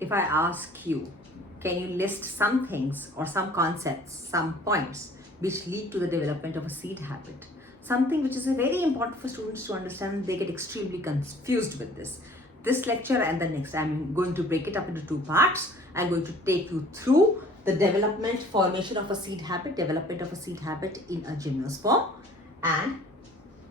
if I ask you, can you list some things or some concepts, some points which lead to the development of a seed habit? Something which is very important for students to understand. They get extremely confused with this. This lecture and the next, I'm going to break it up into two parts. I'm going to take you through the formation of a seed habit, development of a seed habit in a gymnosperm, and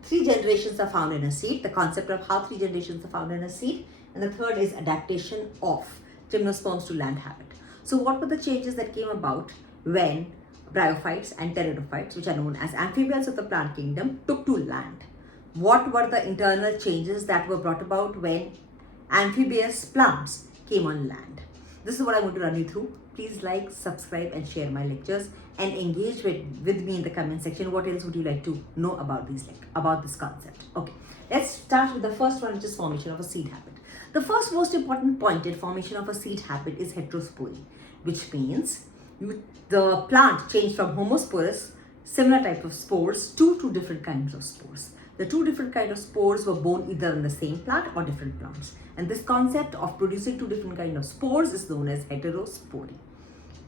3 generations are found in a seed, the concept of how 3 generations are found in a seed, and the third is adaptation of gymnosperms to land habit. So what were the changes that came about when bryophytes and pteridophytes, which are known as amphibians of the plant kingdom, took to land? What were the internal changes that were brought about when amphibious plants came on land? This is what I want to run you through. Please like, subscribe and share my lectures and engage with me in the comment section. What else would you like to know about this concept? Okay, let's start with the first one, which is formation of a seed habit. The first most important point in formation of a seed habit is heterospory, which means the plant changed from homosporous, similar type of spores, to 2 different kinds of spores. The 2 different kinds of spores were born either in the same plant or different plants. And this concept of producing 2 different kinds of spores is known as heterospory.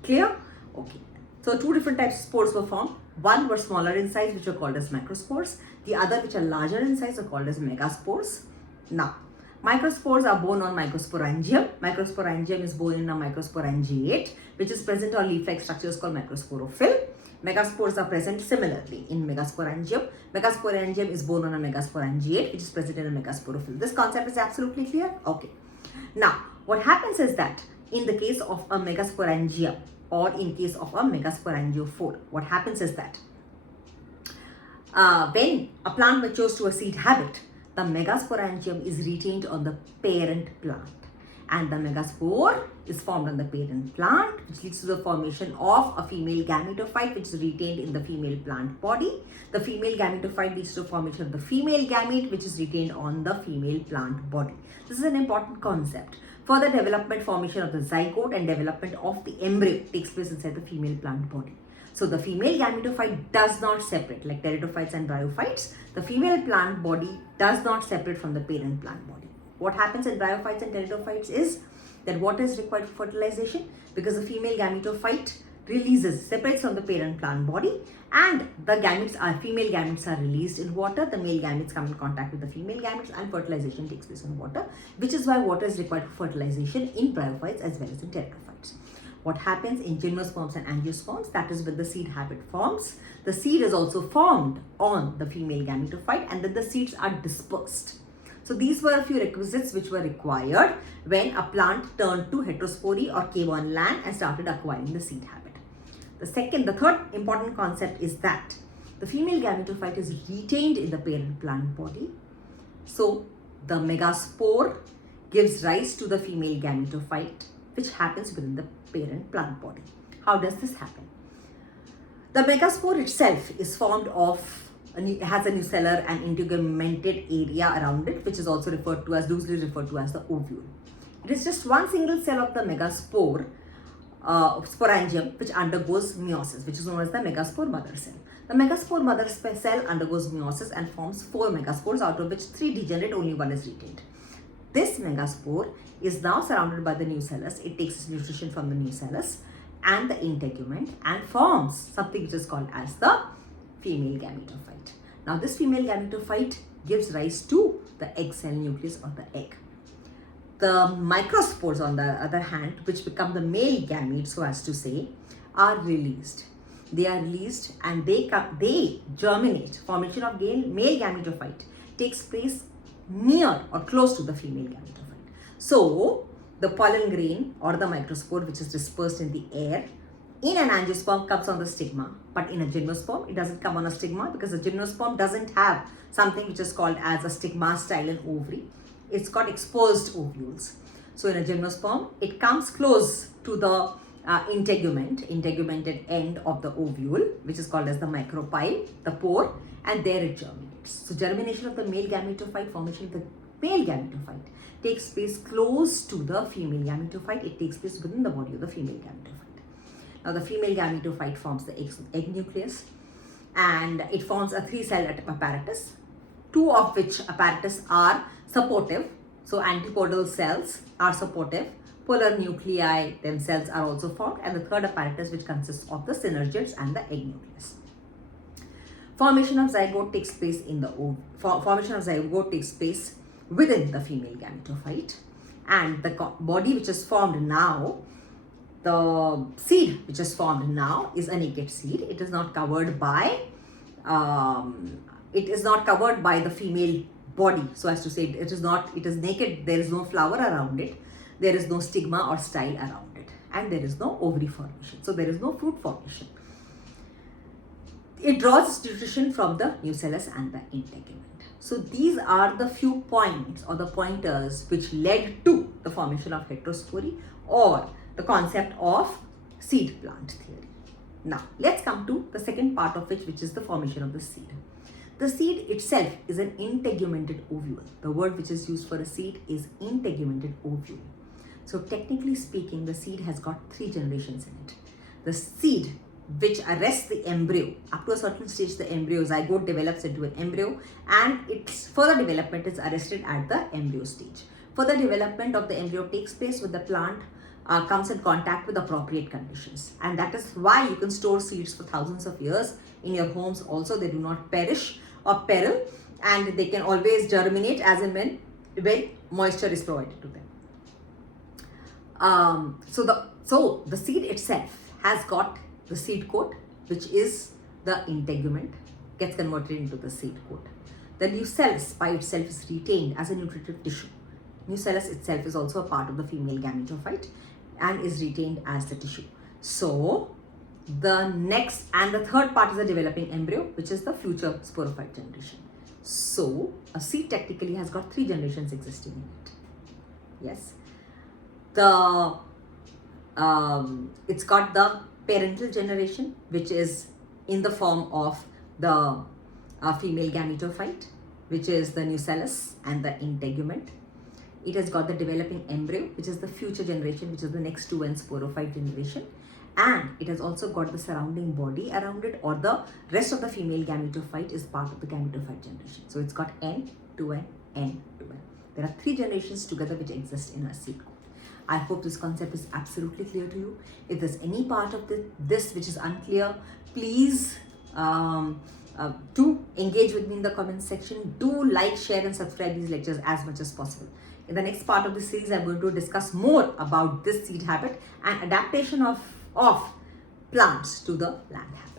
Clear? Okay. So 2 different types of spores were formed. One were smaller in size, which are called as microspores. The other, which are larger in size, are called as megaspores. Now, microspores are born on microsporangium. Microsporangium is born in a microsporangiate, which is present on leaf-like structures called microsporophyll. Megaspores are present similarly in megasporangium. Megasporangium is born on a megasporangiate, which is present in a megasporophyll. This concept is absolutely clear? Okay. Now, what happens is that in the case of a megasporangium or in case of a megasporangiophore, what happens is that when a plant matures to a seed habit, the megasporangium is retained on the parent plant, and the megaspore is formed on the parent plant, which leads to the formation of a female gametophyte, which is retained in the female plant body. The female gametophyte leads to the formation of the female gamete, which is retained on the female plant body. This is an important concept. Further development, formation of the zygote and development of the embryo takes place inside the female plant body. So the female gametophyte does not separate, like pteridophytes and bryophytes. The female plant body does not separate from the parent plant body. What happens in bryophytes and pteridophytes is that water is required for fertilization, because the female gametophyte separates from the parent plant body, and the female gametes are released in water. The male gametes come in contact with the female gametes and fertilization takes place in water, which is why water is required for fertilization in bryophytes as well as in pteridophytes. What happens in gymnosperms and angiosperms, that is when the seed habit forms. The seed is also formed on the female gametophyte, and then the seeds are dispersed. So these were a few requisites which were required when a plant turned to heterospory or came on land and started acquiring the seed habit. The third important concept is that the female gametophyte is retained in the parent plant body. So the megaspore gives rise to the female gametophyte, which happens within the parent plant body. How does this happen? The megaspore itself is formed of, has a nucellar and integumented area around it, which is also loosely referred to as the ovule. It is just one single cell of the megaspore, sporangium, which undergoes meiosis, which is known as the megaspore mother cell. The megaspore mother cell undergoes meiosis and forms 4 megaspores, out of which 3 degenerate, only 1 is retained. This megaspore is now surrounded by the nucellus. It takes its nutrition from the nucellus and the integument and forms something which is called as the female gametophyte. Now this female gametophyte gives rise to the egg cell nucleus or the egg. The microspores, on the other hand, which become the male gametes, so as to say, are released. They are released and they germinate. Formation of male gametophyte takes place near or close to the female gametophyte. So the pollen grain or the microspore, which is dispersed in the air, in an angiosperm comes on the stigma, but in a gymnosperm it doesn't come on a stigma, because the gymnosperm doesn't have something which is called as a stigma-stylon ovary. It's got exposed ovules. So in a gymnosperm, it comes close to the integumented end of the ovule, which is called as the micropyle, the pore, and there it germinates. So germination of the male gametophyte, formation of the male gametophyte takes place close to the female gametophyte. It takes place within the body of the female gametophyte. Now the female gametophyte forms the egg nucleus, and it forms a 3-cell apparatus, 2 of which apparatus are supportive. So antipodal cells are supportive, Polar nuclei themselves are also formed, and the third apparatus, which consists of the synergids and the egg nucleus. Formation of zygote takes place in the formation of zygote takes place within the female gametophyte, and the body which is formed now, the seed which is formed now, is a naked seed. It is not covered by the female body, so as to say it is naked. There is no flower around it, there is no stigma or style around it, and there is no ovary formation, so there is no fruit formation. It draws its nutrition from the nucellus and the integument. So these are the few points or the pointers which led to the formation of heterospory, or the concept of seed plant theory. Now let's come to the second part of which is the formation of the seed. The seed itself is an integumented ovule. The word which is used for a seed is integumented ovule. So technically speaking, the seed has got 3 generations in it. The seed which arrests the embryo. Up to a certain stage, the embryo zygote develops into an embryo, and its further development is arrested at the embryo stage. Further development of the embryo takes place when the plant comes in contact with appropriate conditions, and that is why you can store seeds for thousands of years in your homes. Also, they do not perish or peril, and they can always germinate as and when moisture is provided to them. So the seed itself has got the seed coat, which is the integument, gets converted into the seed coat. The nucellus by itself is retained as a nutritive tissue. Nucellus itself is also a part of the female gametophyte and is retained as the tissue. So the next and the third part is the developing embryo, which is the future sporophyte generation. So a seed technically has got 3 generations existing in it. Yes. It's got the parental generation, which is in the form of the female gametophyte, which is the nucellus and the integument. It has got the developing embryo, which is the future generation, which is the next to N sporophyte generation, and it has also got the surrounding body around it, or the rest of the female gametophyte is part of the gametophyte generation. So it's got N to N, N to N. There are 3 generations together which exist in a seed coat. I hope this concept is absolutely clear to you. If there's any part of this which is unclear, please do engage with me in the comment section. Do like, share and subscribe these lectures as much as possible. In the next part of this series, I'm going to discuss more about this seed habit and adaptation of plants to the land habit.